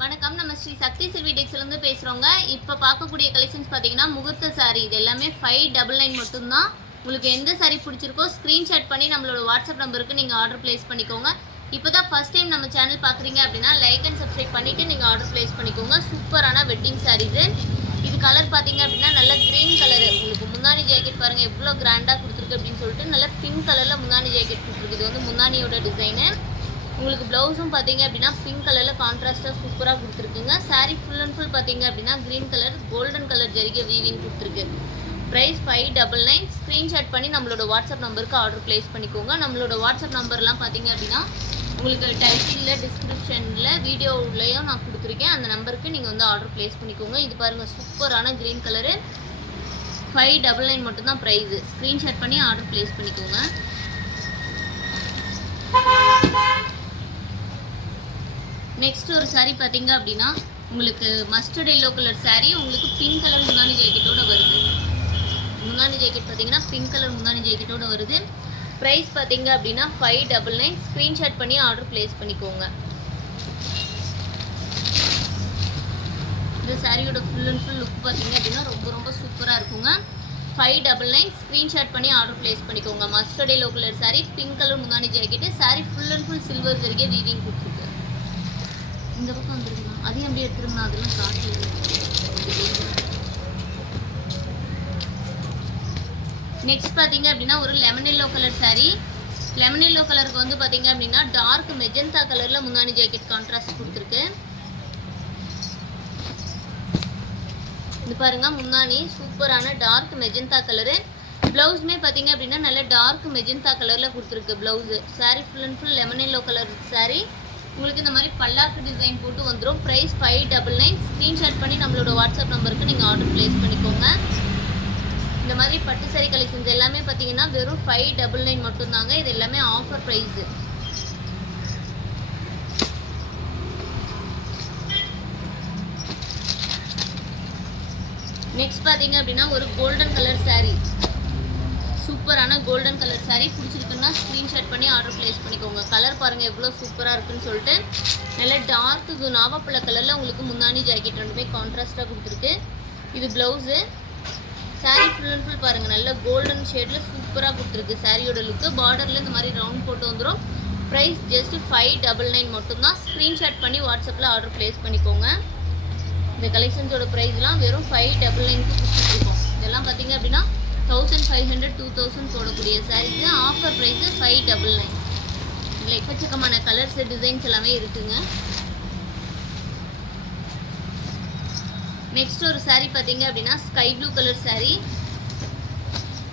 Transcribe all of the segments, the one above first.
வணக்கம். நம்ம ஸ்ரீ சக்தி செல்வி டெக்ஸ்லேருந்து பேசுகிறோங்க இப்போ பார்க்கக்கூடிய கலெக்ஷன்ஸ் பார்த்தீங்கன்னா முகூர்த்த saree. இது எல்லாமே ஃபைவ் டபுள் நைன் மட்டும்தான். உங்களுக்கு எந்த saree பிடிச்சிருக்கோ ஸ்க்ரீன்ஷாட் பண்ணி நம்மளோட வாட்ஸ்அப் நம்பருக்கு நீங்கள் ஆர்டர் ப்ளேஸ் பண்ணிக்கோங்க. இப்போ தான் ஃபஸ்ட் டைம் நம்ம சேனல் பார்க்குறீங்க அப்படின்னா லைக் அண்ட் சப்ஸ்கிரைப் பண்ணிவிட்டு நீங்கள் ஆர்டர் ப்ளேஸ் பண்ணிக்கோங்க. சூப்பரான வெட்டிங் சாரீஸு இது. கலர் பார்த்தீங்க அப்படின்னா நல்ல க்ரீன் கலரு உங்களுக்கு முந்தானி ஜாக்கெட் பாருங்கள் எவ்வளோ கிராண்டாக கொடுத்துருக்கு அப்படின்னு சொல்லிட்டு நல்ல பிங்க் கலரில் முந்தானி ஜாக்கெட் கொடுத்துருக்கு. இது வந்து முந்தானியோட டிசைனு உங்களுக்கு ப்ளவுஸும் பார்த்தீங்க அப்படின்னா பிங்க் கலரில் கான்ட்ராஸ்ட்டாக சூப்பராக கொடுத்துருக்குங்க. saree ஃபுல் அண்ட் ஃபுல் பார்த்தீங்க அப்படின்னா க்ரீன் கலர் கோல்டன் கலர் ஜரிகை வீவிங் கொடுத்துருக்கு. Price five double nine screenshot பண்ணி நம்மளோட வாட்ஸ்அப் நம்பருக்கு ஆர்டர் ப்ளேஸ் பண்ணிக்கோங்க. நம்மளோட வாட்ஸ்அப் நம்பர்லாம் பார்த்தீங்க அப்படின்னா உங்களுக்கு டைட்டிலில் டிஸ்கிரிப்ஷனில் வீடியோவுலையும் நான் கொடுத்துருக்கேன். அந்த நம்பருக்கு நீங்கள் வந்து ஆர்டர் ப்ளேஸ் பண்ணிக்கோங்க. இது பாருங்கள் சூப்பரான green colour five double nine மட்டும்தான் ப்ரைஸு ஸ்க்ரீன்ஷாட் பண்ணி ஆர்டர் ப்ளேஸ் பண்ணிக்கோங்க. நெக்ஸ்ட் ஒரு சாரீ பார்த்தீங்க அப்படின்னா உங்களுக்கு மஸ்டர்ட் எல்லோ கலர் சாரீ உங்களுக்கு பிங்க் கலர் முந்தானி ஜாக்கெட்டோட வருது. முந்தானி ஜாக்கெட் பார்த்தீங்கன்னா பிங்க் கலர் முந்தானி ஜாக்கெட்டோட வருது. ப்ரைஸ் பார்த்தீங்க அப்படின்னா ஃபைவ் டபுள் நைன் ஸ்க்ரீன்ஷாட் பண்ணி ஆர்டர் ப்ளேஸ் பண்ணிக்கோங்க. இந்த சாரியோட ஃபுல் அண்ட் ஃபுல் லுக் பார்த்தீங்க அப்படின்னா ரொம்ப ரொம்ப சூப்பராக இருக்குங்க. ஃபைவ் டபுள் நைன் ஸ்க்ரீன்ஷாட் பண்ணி ஆர்டர் ப்ளேஸ் பண்ணிக்கோங்க. Mustard yellow colour saree pink colour முந்தானி jacket saree full and full silver வரைக்கும் வீவிங் கொடுத்துருக்கு. இந்த பக்கம் வந்துருங்கண்ணா. அதையும் அப்படியே எடுத்துருங்கண்ணா. அதெல்லாம் காட்டு நெக்ஸ்ட் பார்த்தீங்க அப்படின்னா ஒரு lemon yellow colour sari lemon yellow கலருக்கு வந்து பார்த்தீங்க அப்படின்னா டார்க் மெஜந்தா கலரில் முந்தானி ஜாக்கெட் கான்ட்ராஸ்ட் கொடுத்துருக்கு. இது பாருங்க முன்னாடி சூப்பரான டார்க் மெஜந்தா கலரு ப்ளவுஸுமே பார்த்தீங்க அப்படின்னா நல்ல டார்க் மெஜந்தா கலரில் கொடுத்துருக்கு blouse sari full and full lemon yellow colour sari உங்களுக்கு இந்த மாதிரி பல்லாக்கு டிசைன் போட்டு வந்துடும் price five double nine screenshot பண்ணி நம்மளோட வாட்ஸ்அப் நம்பருக்கு நீங்கள் ஆர்டர் ப்ளேஸ் பண்ணிக்கோங்க. இந்த மாதிரி பட்டு saree கலெக்ஷன்ஸ் எல்லாமே பார்த்தீங்கன்னா வெறும் ஃபைவ் டபுள் நைன் மட்டும்தாங்க. இது எல்லாமே ஆஃபர் ப்ரைஸு நெக்ஸ்ட் பார்த்தீங்க அப்படின்னா ஒரு கோல்டன் கலர் சாரீ சூப்பரான கோல்டன் கலர் சாரீ பிடிச்சிருக்குன்னா ஸ்க்ரீன்ஷாட் பண்ணி ஆர்டர் ப்ளேஸ் பண்ணிக்கோங்க. கலர் பாருங்கள் எவ்வளோ சூப்பராக இருக்குன்னு சொல்லிட்டு. நல்ல டார்க்கு நாவப்பழ கலரில் உங்களுக்கு முந்தானி ஜாக்கெட் ரெண்டுமே கான்ட்ராஸ்ட்டாக கொடுத்துருக்கு. இது blouse sari full and full பாருங்கள் நல்ல கோல்டன் ஷேடில் சூப்பராக கொடுத்துருக்கு சாரியோட லுக்கு பார்டரில் இந்த மாதிரி ரவுண்ட் போட்டு வந்துடும் price just five double nine மட்டும்தான். ஸ்க்ரீன்ஷாட் பண்ணி வாட்ஸ்அப்பில் ஆர்டர் ப்ளேஸ் பண்ணிக்கோங்க. இந்த கலெக்ஷன்ஸோட ப்ரைஸ்லாம் வெறும் ஃபைவ் டபுள் நைனுக்கு கொடுத்துருக்கோம் இதெல்லாம் பார்த்தீங்க அப்படின்னா thousand five hundred two thousand போடக்கூடிய சாரீக்கு offer price five double nine இதில் எக்கச்சக்கமான கலர்ஸ் டிசைன்ஸ் எல்லாமே இருக்குங்க. நெக்ஸ்ட் ஒரு சாரீ பார்த்தீங்க அப்படின்னா ஸ்கை ப்ளூ கலர் சாரீ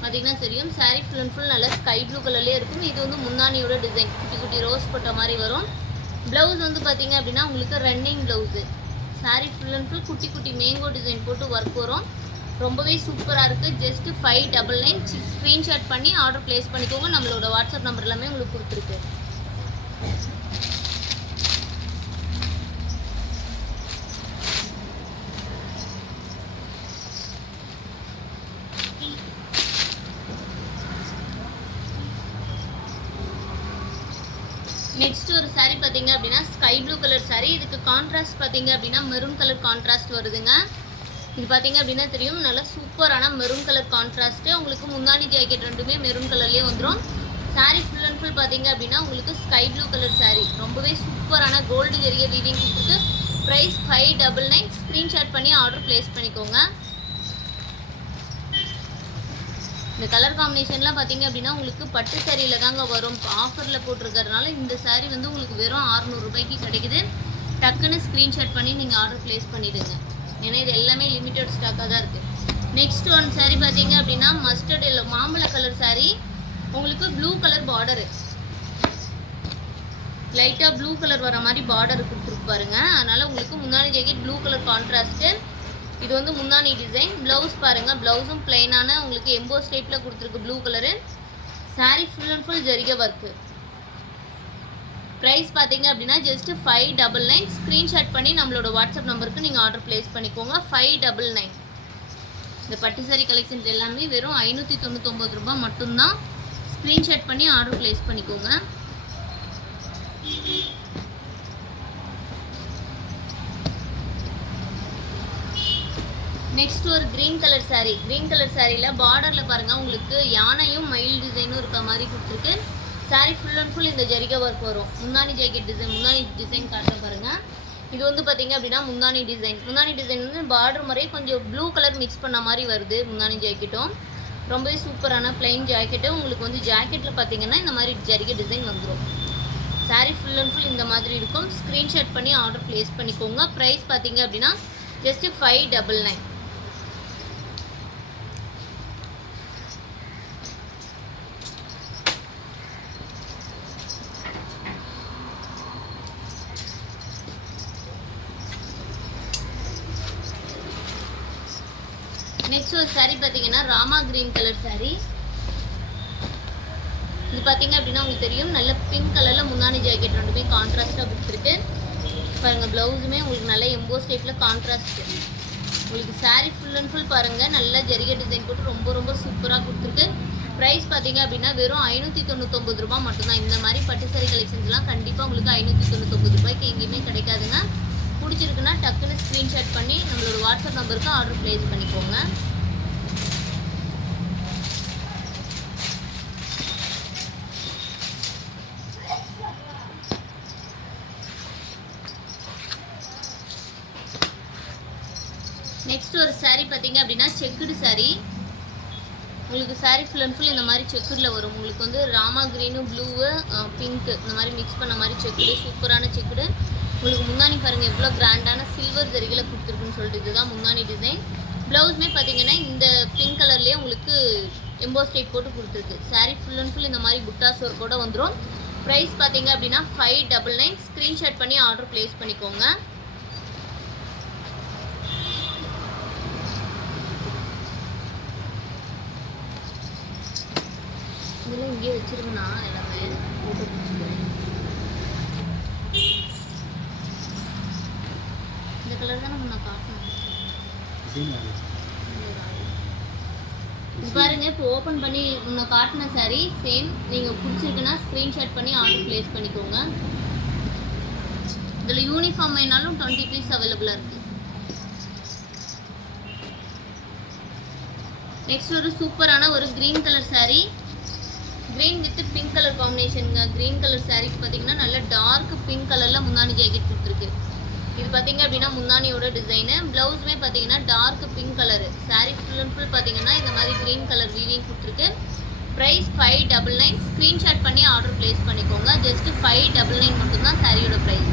பார்த்தீங்கன்னா தெரியும் சாரீ ஃபுல் அண்ட் ஃபுல் நல்லா ஸ்கை ப்ளூ கலர்லேயே இருக்கும். இது வந்து முந்தானியோட டிசைன் குட்டி குட்டி ரோஸ் போட்ட மாதிரி வரும். ப்ளவுஸ் வந்து பார்த்தீங்க அப்படின்னா உங்களுக்கு running blouse sari full and full குட்டி குட்டி மேங்கோ டிசைன் போட்டு ஒர்க் வரும். ரொம்பவே சூப்பராக இருக்குது just five double nine screenshot பண்ணி ஆர்டர் ப்ளேஸ் பண்ணிக்கோங்க. நம்மளோட வாட்ஸ்அப் நம்பர் எல்லாமே உங்களுக்கு கொடுத்துருக்கு. நெக்ஸ்ட் ஒரு saree பார்த்தீங்க அப்படின்னா ஸ்கை ப்ளூ கலர் saree. இதுக்கு கான்ட்ராஸ்ட் பார்த்தீங்க அப்படின்னா மெரூன் கலர் கான்ட்ராஸ்ட் வருதுங்க. இது பார்த்தீங்க அப்படின்னா தெரியும். நல்லா சூப்பரான மெரூன் கலர் கான்ட்ராஸ்ட்டு உங்களுக்கு முந்தானி ஜாக்கெட் ரெண்டுமே மெரூன் கலர்லேயே வந்துடும் சாரீ ஃபுல் அண்ட் ஃபுல் பார்த்தீங்க அப்படின்னா உங்களுக்கு ஸ்கை ப்ளூ கலர் சாரீ ரொம்பவே சூப்பரான கோல்டு ஜெரிய வீவிங் கொடுத்துருக்கு price five double nine screenshot பண்ணி ஆர்டர் ப்ளேஸ் பண்ணிக்கோங்க. இந்த கலர் காம்பினேஷன்லாம் பார்த்தீங்க அப்படின்னா உங்களுக்கு பட்டு சாரியில் தாங்க வரும். ஆஃபரில் போட்டிருக்கறதுனால இந்த சாரீ வந்து உங்களுக்கு வெறும் 600 கிடைக்குது. டக்குன்னு ஸ்க்ரீன்ஷாட் பண்ணி நீங்கள் ஆர்டர் ப்ளேஸ் பண்ணிவிடுங்க ஏன்னா இது எல்லாமே லிமிட்டட் ஸ்டாக்காக தான் இருக்குது நெக்ஸ்ட் ஒன் சாரீ பார்த்தீங்க அப்படின்னா மஸ்டர்ட் இல்லை மாம்பழ கலர் சாரீ உங்களுக்கு ப்ளூ கலர் பார்டரு லைட்டாக ப்ளூ கலர் வர மாதிரி பார்டர் கொடுத்துருக்கு பாருங்க. அதனால் உங்களுக்கு முன்னாடி ஜாக்கெட் ப்ளூ கலர் கான்ட்ராஸ்ட்டு இது வந்து முந்தானி டிசைன் ப்ளவுஸ் பாருங்கள் ப்ளவுஸும் பிளெயினான உங்களுக்கு எம்போஸ் டைப்பில் கொடுத்துருக்கு blue colour sari full and full ஜரிகை work price பார்த்தீங்க அப்படின்னா just five double nine screenshot பண்ணி நம்மளோட வாட்ஸ்அப் நம்பருக்கு நீங்கள் ஆர்டர் ப்ளேஸ் பண்ணிக்கோங்க. ஃபைவ் டபுள் நைன் இந்த பட்டு சாரி கலெக்ஷன்ஸ் எல்லாமே வெறும் ஐநூற்றி தொண்ணூத்தொம்பது ரூபா மட்டும்தான். ஸ்க்ரீன்ஷாட் பண்ணி ஆர்டர் ப்ளேஸ் பண்ணிக்கோங்க. நெக்ஸ்ட் ஒரு green colour sari green colour சாரியில் பார்டரில் பாருங்கள் உங்களுக்கு யானையும் மயில் டிசைனும் இருக்க மாதிரி கொடுத்துருக்கு. Saree ஃபுல் அண்ட் ஃபுல் இந்த ஜரிகை ஒர்க் வரும். முந்தானி ஜாக்கெட் டிசைன் முந்தானி டிசைன் காட்டுற பாருங்கள் இது வந்து பார்த்தீங்க அப்படின்னா முந்தானி டிசைன் முந்தானி டிசைன் வந்து பார்டர் மாதிரியே கொஞ்சம் ப்ளூ கலர் மிக்ஸ் பண்ண மாதிரி வருது முந்தானி ஜாக்கெட்டும் ரொம்பவே சூப்பரான பிளைன் ஜாக்கெட்டு உங்களுக்கு வந்து ஜாக்கெட்டில் பார்த்தீங்கன்னா இந்த மாதிரி ஜரிகை டிசைன் வந்துடும் சாரீ ஃபுல் அண்ட் ஃபுல் இந்த மாதிரி இருக்கும். ஸ்க்ரீன்ஷாட் பண்ணி ஆர்டர் ப்ளேஸ் பண்ணிக்கோங்க. ப்ரைஸ் பார்த்தீங்க அப்படின்னா just five double nine next ஒரு saree பார்த்தீங்கன்னா ராமா கிரீன் கலர் saree. இது பார்த்தீங்க அப்படின்னா உங்களுக்கு தெரியும். நல்ல பிங்க் கலரில் முன்னாடி ஜாக்கெட் ரெண்டுமே கான்ட்ராஸ்ட்டாக கொடுத்துருக்கு. பாருங்கள் ப்ளவுஸுமே உங்களுக்கு நல்ல எம்போஸ் டைப்பில் கான்ட்ராஸ்ட் உங்களுக்கு saree ஃபுல் அண்ட் ஃபுல் பாருங்கள் நல்ல ஜரிகை டிசைன் போட்டு ரொம்ப ரொம்ப சூப்பராக கொடுத்துருக்கு. ப்ரைஸ் பார்த்தீங்க அப்படின்னா வெறும் ஐநூற்றி தொண்ணூத்தொம்பது ரூபாய் மட்டும்தான். இந்த மாதிரி பட்டு சாரி கலெக்ஷன்ஸ்லாம் கண்டிப்பாக உங்களுக்கு ஐநூற்றி தொண்ணூத்தொம்பது ரூபாய்க்கு எங்கேயுமே கிடைக்காதுங்க. பிடிச்சிருக்குன்னா டக்குன்னு ஸ்க்ரீன்ஷாட் பண்ணி நம்மளோட வாட்ஸ்அப் நம்பருக்கு ஆர்டர் ப்ளேஸ் பண்ணிக்கோங்க நெக்ஸ்ட் ஒரு saree பார்த்தீங்க அப்படின்னா செக்குடு சாரீ உங்களுக்கு சாரீ ஃபுல் அண்ட் ஃபுல் இந்த மாதிரி செக்குடில் வரும். உங்களுக்கு வந்து ராமா க்ரீனு ப்ளூவு பிங்க்கு இந்த மாதிரி மிக்ஸ் பண்ண மாதிரி செக்குடு சூப்பரான செக்குடு. உங்களுக்கு முந்தானி பாருங்கள் எவ்வளோ கிராண்டான சில்வர் ஜரிகையில் கொடுத்துருக்குன்னு சொல்லிட்டு இதுதான் முந்தானி டிசைன் ப்ளவுஸுமே பார்த்தீங்கன்னா இந்த பிங்க் கலர்லேயே உங்களுக்கு எம்போஸ்டேட் போட்டு கொடுத்துருக்கு. சாரீ ஃபுல் அண்ட் ஃபுல் இந்த மாதிரி புட்டாஸ் ஒர்க்கோட வந்துடும் ப்ரைஸ் பார்த்தீங்க அப்படின்னா ஃபைவ் டபுள் நைன் ஸ்க்ரீன்ஷாட் பண்ணி ஆர்டர் ப்ளேஸ் பண்ணிக்கோங்க இதெல்லாம் இங்கேயே வச்சிருங்கண்ணா எல்லாமே போட்டு இந்த கலர் தான் நம்ம நான் காட்டணும். பாருங்க இப்போ ஓப்பன் பண்ணி உன்னை காட்டின saree சேம் நீங்கள் பிடிச்சிருக்குன்னா ஸ்க்ரீன்ஷாட் பண்ணி ஆர்டர் ப்ளேஸ் பண்ணிக்கோங்க. இதில் யூனிஃபார்ம் வேணாலும் டுவெண்ட்டி பீஸ் அவைலபிளாக இருக்குது நெக்ஸ்ட் ஒரு சூப்பரான ஒரு green colour saree. Green with pink colour காம்பினேஷனுங்க green colour சாரீக்கு பார்த்தீங்கன்னா நல்ல டார்க் பிங்க் கலரில் முந்தானி ஜாக்கெட் கொடுத்துருக்கு இது பார்த்தீங்க அப்படின்னா முந்தானியோட டிசைனு ப்ளவுஸுமே பார்த்தீங்கன்னா dark pink colour sari full and full பார்த்தீங்கன்னா இந்த மாதிரி க்ரீன் கலர் வீவிங் கொடுத்துருக்கு price five double nine screenshot பண்ணி ஆர்டர் ப்ளேஸ் பண்ணிக்கோங்க. ஜஸ்ட் ஃபைவ் டபுள் நைன் மட்டும்தான் சாரியோட ப்ரைஸ்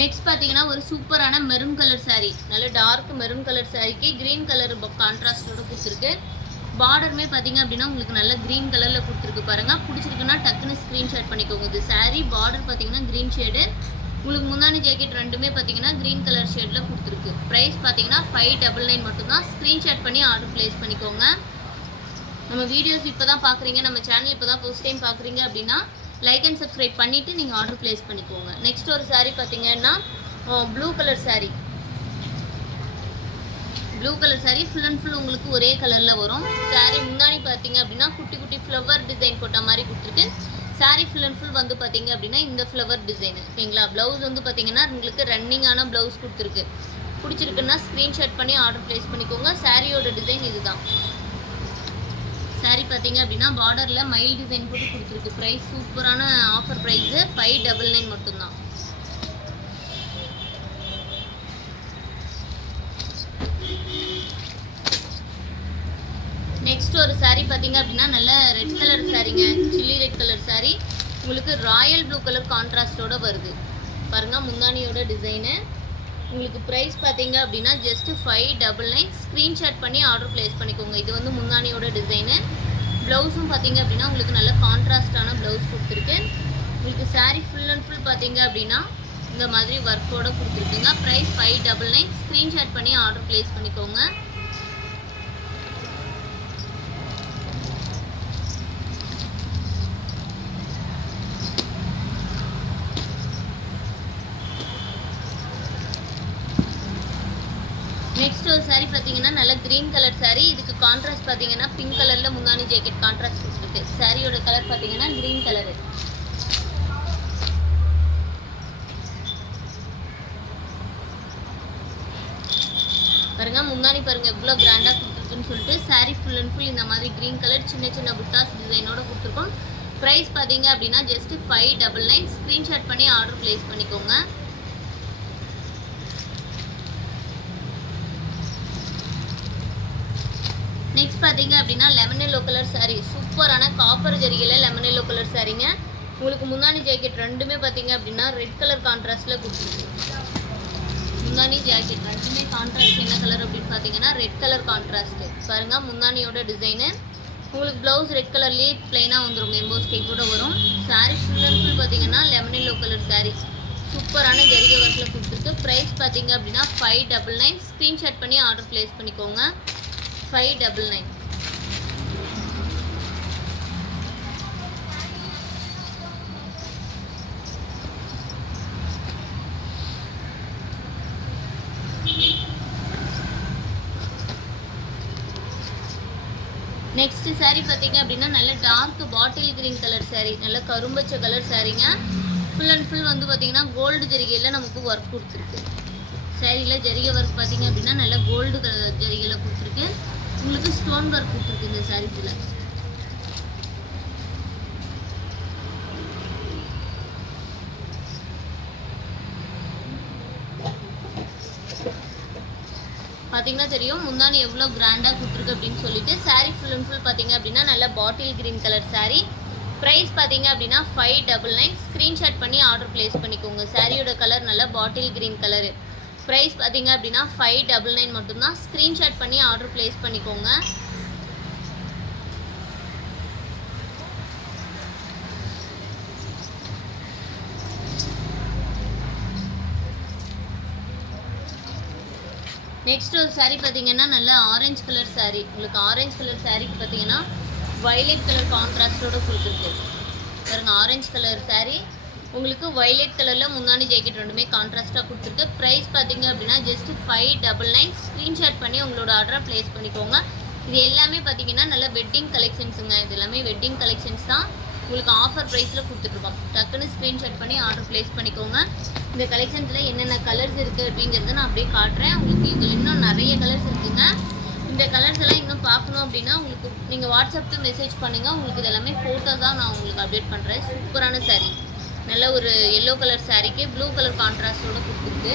நெக்ஸ்ட் பார்த்தீங்கன்னா ஒரு சூப்பரான மெரூன் கலர் சாரீ நல்ல டார்க் மெரூன் கலர் சாரீக்கு க்ரீன் கலர் கான்ட்ராஸ்டோட கொடுத்துருக்கு. பார்டருமே பார்த்தீங்க அப்படின்னா உங்களுக்கு நல்ல க்ரீன் கலரில் கொடுத்துருக்கு பாருங்கள் பிடிச்சிருக்குன்னா டக்குன்னு ஸ்க்ரீன்ஷாட் பண்ணிக்கோங்க. இது சாரீ பார்டர் பார்த்தீங்கன்னா க்ரீன் ஷேடு உங்களுக்கு முந்தானி ஜாக்கெட் ரெண்டுமே பார்த்தீங்கன்னா க்ரீன் கலர் ஷேடில் கொடுத்துருக்கு. ப்ரைஸ் பார்த்தீங்கன்னா ஃபைவ் டபுள் நைன் மட்டும்தான். ஸ்க்ரீன்ஷாட் பண்ணி ஆர்டர் ப்ளேஸ் பண்ணிக்கோங்க. நம்ம வீடியோஸ் இப்போ தான் பார்க்குறீங்க. நம்ம சேனல் இப்போ தான் ஃபர்ஸ்ட் டைம் பார்க்குறீங்க அப்படின்னா லைக் அண்ட் சப்ஸ்கிரைப் பண்ணிவிட்டு நீங்கள் ஆர்டர் ப்ளேஸ் பண்ணிக்கோங்க. நெக்ஸ்ட் ஒரு சாரீ பார்த்தீங்கன்னா blue colour sari blue colour sari full and full உங்களுக்கு ஒரே கலரில் வரும். சாரீ முன்னாடி பார்த்தீங்க அப்படின்னா குட்டி குட்டி ஃப்ளவர் டிசைன் போட்ட மாதிரி கொடுத்துருக்கு. சாரீ ஃபுல் அண்ட் ஃபுல் வந்து பார்த்தீங்க அப்படின்னா இந்த ஃப்ளவர் டிசைன் ஓகேங்களா ப்ளவுஸ் வந்து பார்த்தீங்கன்னா உங்களுக்கு ரன்னிங்கான ப்ளவுஸ் கொடுத்துருக்கு. பிடிச்சிருக்குன்னா ஸ்க்ரீன்ஷாட் பண்ணி ஆர்டர் ப்ளேஸ் பண்ணிக்கோங்க. சாரியோட டிசைன் இதுதான். பார்த்தீங்க அப்படின்னா பார்டரில் மயில் டிசைன் போட்டு கொடுத்துருக்கு ப்ரைஸ் சூப்பரான offer price five double nine மட்டும்தான். நெக்ஸ்ட் ஒரு சாரீ பார்த்தீங்க அப்படின்னா நல்ல ரெட் கலர் சாரீங்க சில்லி ரெட் கலர் saree. உங்களுக்கு ராயல் ப்ளூ கலர் கான்ட்ராஸ்டோட வருது. பாருங்க முந்தானியோட டிசைனு உங்களுக்கு ப்ரைஸ் பார்த்தீங்க அப்படின்னா just five double nine screenshot பண்ணி ஆர்டர் ப்ளேஸ் பண்ணிக்கோங்க. இது வந்து முந்தானியோட டிசைனு ப்ளவுஸும் பார்த்தீங்க அப்படின்னா உங்களுக்கு நல்ல கான்ட்ராஸ்டான ப்ளவுஸ் கொடுத்துருக்கு. உங்களுக்கு சாரீ ஃபுல் அண்ட் ஃபுல் பார்த்தீங்க அப்படின்னா இந்த மாதிரி ஒர்க்கோட கொடுத்துருக்குங்க. Price five double nine screenshot பண்ணி ஆர்டர் ப்ளேஸ் பண்ணிக்கோங்க. நெக்ஸ்ட் ஒரு சாரீ பார்த்தீங்கன்னா நல்ல க்ரீன் கலர் saree. இதுக்கு கான்ட்ராஸ்ட் பார்த்தீங்கன்னா பிங்க் கலரில் முந்தானி ஜாக்கெட் கான்ட்ராஸ்ட் கொடுத்துருக்கு. சாரியோட கலர் பார்த்தீங்கன்னா க்ரீன் கலரு பாருங்க முந்தானி பாருங்க எவ்வளோ கிராண்டாக கொடுத்துருக்குன்னு சொல்லிட்டு saree ஃபுல் அண்ட் ஃபுல் இந்த மாதிரி க்ரீன் கலர் சின்ன சின்ன புட்டாஸ் டிசைனோட கொடுத்துருக்கோம். ப்ரைஸ் பார்த்தீங்க அப்படின்னா just five double nine screenshot பண்ணி ஆர்டர் ப்ளேஸ் பண்ணிக்கோங்க. நெக்ஸ்ட் பார்த்தீங்க அப்படின்னா லெமன் எல்லோ கலர் சாரீ சூப்பரான காப்பர் ஜரிகையில் லெமன் எல்லோ கலர் சாரீங்க உங்களுக்கு முந்தானி ஜாக்கெட் ரெண்டுமே பார்த்தீங்க அப்படின்னா ரெட் கலர் கான்ட்ராஸ்டில் கொடுத்துருக்கு முந்தானி ஜாக்கெட் ரெண்டுமே கான்ட்ராஸ்ட் என்ன கலர் அப்படின்னு பார்த்தீங்கன்னா ரெட் கலர் கான்ட்ராஸ்ட்டு பாருங்கள் முந்தானியோட டிசைனு உங்களுக்கு ப்ளவுஸ் ரெட் கலர்லேயே ப்ளைனாக வந்துடும் எம்போஸ் டைப்போட வரும். சாரீ ஃபுல் அண்ட் ஃபுல் பார்த்தீங்கன்னா லெமன் எல்லோ கலர் சாரீஸ் சூப்பரான ஜரிகை ஒர்க்கில் கொடுத்துருக்கு. ப்ரைஸ் பார்த்தீங்க அப்படின்னா ஃபைவ் டபுள் நைன் ஸ்க்ரீன்ஷாட் பண்ணி ஆர்டர் ப்ளேஸ் பண்ணிக்கோங்க. Five double nine next sari பார்த்தீங்க அப்படின்னா நல்ல dark bottle green colour sari நல்ல கரும்பச்ச கலர் சாரீங்க ஃபுல் அண்ட் ஃபுல் வந்து பார்த்தீங்கன்னா கோல்டு ஜரிகையில் நமக்கு ஒர்க் கொடுத்துருக்கு. சாரியில் ஜரிகை ஒர்க் பார்த்தீங்க அப்படின்னா நல்ல கோல்டு கலர் ஜரிகையில் கொடுத்துருக்கு. உங்களுக்கு ஸ்டோன் ஒர்க் கொடுத்துருக்கு இந்த saree பார்த்தீங்கன்னா தெரியும் முந்தானி எவ்வளோ கிராண்டாக கொடுத்துருக்கு அப்படின்னு சொல்லிட்டு சாரீ ஃபுல் அண்ட் ஃபுல் பார்த்தீங்க அப்படின்னா நல்ல bottle green colour sari price பார்த்தீங்க அப்படின்னா ஃபைவ் டபுள் நைன் ஸ்க்ரீன்ஷாட் பண்ணி ஆர்டர் ப்ளேஸ் பண்ணிக்கோங்க. சாரியோட கலர் நல்ல பாட்டில் கிரீன் கலரு ப்ரைஸ் பார்த்தீங்க அப்படின்னா ஃபைவ் டபுள் நைன் மட்டும்தான். ஸ்க்ரீன்ஷாட் பண்ணி ஆர்டர் ப்ளேஸ் பண்ணிக்கோங்க. நெக்ஸ்ட் ஒரு சாரீ பார்த்தீங்கன்னா நல்ல ஆரஞ்சு கலர் saree. உங்களுக்கு ஆரஞ்சு கலர் சாரீக்கு பார்த்தீங்கன்னா வயலட் கலர் கான்ட்ராஸ்டோடு கொடுத்துருக்கு. பாருங்க ஆரஞ்சு கலர் சாரீ உங்களுக்கு வயலட் கலரில் முந்தானி ஜாக்கெட் ரெண்டுமே கான்ட்ராஸ்ட்டாக கொடுத்துருக்கு. ப்ரைஸ் பார்த்தீங்க அப்படின்னா just five double nine screenshot பண்ணி உங்களோட ஆர்டரை ப்ளேஸ் பண்ணிக்கோங்க. இது எல்லாமே பார்த்தீங்கன்னா நல்ல வெட்டிங் கலெக்ஷன்ஸுங்க இது எல்லாமே வெட்டிங் கலெக்ஷன்ஸ் தான். உங்களுக்கு ஆஃபர் ப்ரைஸில் கொடுத்துட்ருக்கோம். டக்குன்னு ஸ்க்ரீன்ஷாட் பண்ணி ஆர்டர் ப்ளேஸ் பண்ணிக்கோங்க. இந்த கலெக்ஷன்ஸில் என்னென்ன கலர்ஸ் இருக்குது அப்படிங்கிறத நான் அப்படியே காட்டுறேன். உங்களுக்கு இதில் இன்னும் நிறைய கலர்ஸ் இருக்குதுங்க இந்த கலர்ஸ் எல்லாம் இன்னும் பார்க்கணும் அப்படின்னா உங்களுக்கு நீங்கள் வாட்ஸ்அப்புக்கு மெசேஜ் பண்ணுங்கள் உங்களுக்கு இது எல்லாமே ஃபோட்டோஸாக நான் உங்களுக்கு அப்டேட் பண்ணுறேன் சூப்பரான saree. நல்ல ஒரு எல்லோ கலர் சாரீக்கு ப்ளூ கலர் கான்ட்ராஸ்டோட கொடுத்துருக்கு.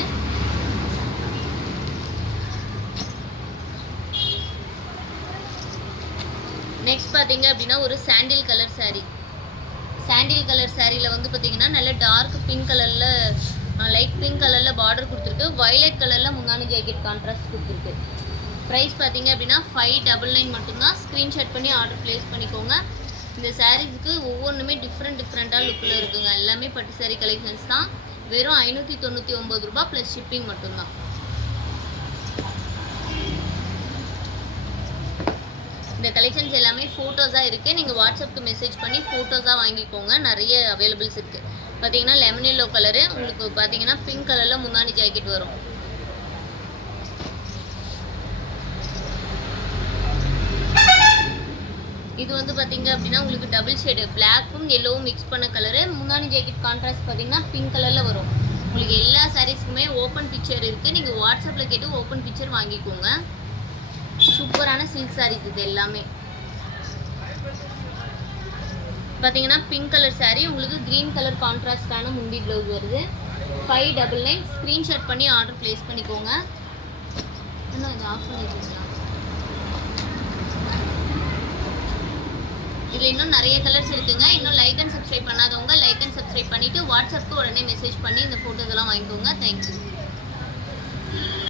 நெக்ஸ்ட் பார்த்தீங்க அப்படின்னா ஒரு sandal colour saree. Sandal colour சாரியில் வந்து பார்த்தீங்கன்னா நல்ல டார்க் பிங்க் கலரில் லைட் பிங்க் கலரில் பார்டர் கொடுத்துருக்கு. வயலட் கலரில் முங்கானி ஜாக்கெட் கான்ட்ராஸ்ட் கொடுத்துருக்கு. ப்ரைஸ் பார்த்தீங்க அப்படின்னா ஃபைவ் டபுள் நைன் மட்டும்தான். ஸ்க்ரீன்ஷாட் பண்ணி ஆர்டர் ப்ளேஸ் பண்ணிக்கோங்க. இந்த சாரீஸ்க்கு ஒவ்வொன்றுமே டிஃப்ரெண்ட் டிஃப்ரெண்ட்டாக லுக்கில் இருக்குங்க. எல்லாமே பட்டு சாரீ கலெக்ஷன்ஸ் தான். வெறும் ஐநூற்றி தொண்ணூற்றி ஒம்பது ரூபா ப்ளஸ் ஷிப்பிங் மட்டும்தான். இந்த கலெக்ஷன்ஸ் எல்லாமே ஃபோட்டோஸாக இருக்குது நீங்கள் வாட்ஸ்அப்புக்கு மெசேஜ் பண்ணி ஃபோட்டோஸாக வாங்கிக்கோங்க. நிறைய அவைலபிள்ஸ் இருக்குது பார்த்தீங்கன்னா லெமன் எல்லோ கலரு உங்களுக்கு பார்த்தீங்கன்னா பிங்க் கலரில் முந்தானி ஜாக்கெட் வரும். இது வந்து பார்த்தீங்க அப்படின்னா உங்களுக்கு டபுள் ஷேடு பிளாக்கும் எல்லோவும் மிக்ஸ் பண்ண கலரு முந்தானி ஜாக்கெட் கான்ட்ராஸ்ட் பார்த்தீங்கன்னா பிங்க் கலரில் வரும். உங்களுக்கு எல்லா சாரீஸ்க்குமே ஓப்பன் பிக்சர் இருக்குது நீங்கள் வாட்ஸ்அப்பில் கேட்டு ஓப்பன் பிக்சர் வாங்கிக்கோங்க. சூப்பரான சில்க் சாரீஸ் இது எல்லாமே. பார்த்தீங்கன்னா பிங்க் கலர் சாரீ உங்களுக்கு க்ரீன் கலர் கான்ட்ராஸ்டான முந்தி ப்ளவுஸ் வருது. ஃபைவ் டபுள் நைன் ஸ்க்ரீன்ஷாட் பண்ணி ஆர்டர் ப்ளேஸ் பண்ணிக்கோங்க. இன்னும் இது ஆஃப் பண்ணிடுறீங்களா இதில் இன்னும் நிறைய கலர்ஸ் இருக்குங்க. இன்னும் லைக் அண்ட் சப்ஸ்கிரைப் பண்ணாதவங்க லைக் அண்ட் சப்ஸ்கிரைப் பண்ணிவிட்டு வாட்ஸ்அப்புக்கு உடனே மெசேஜ் பண்ணி இந்த ஃபோட்டோஸ் எல்லாம் வாங்கிக்கோங்க. தேங்க்யூ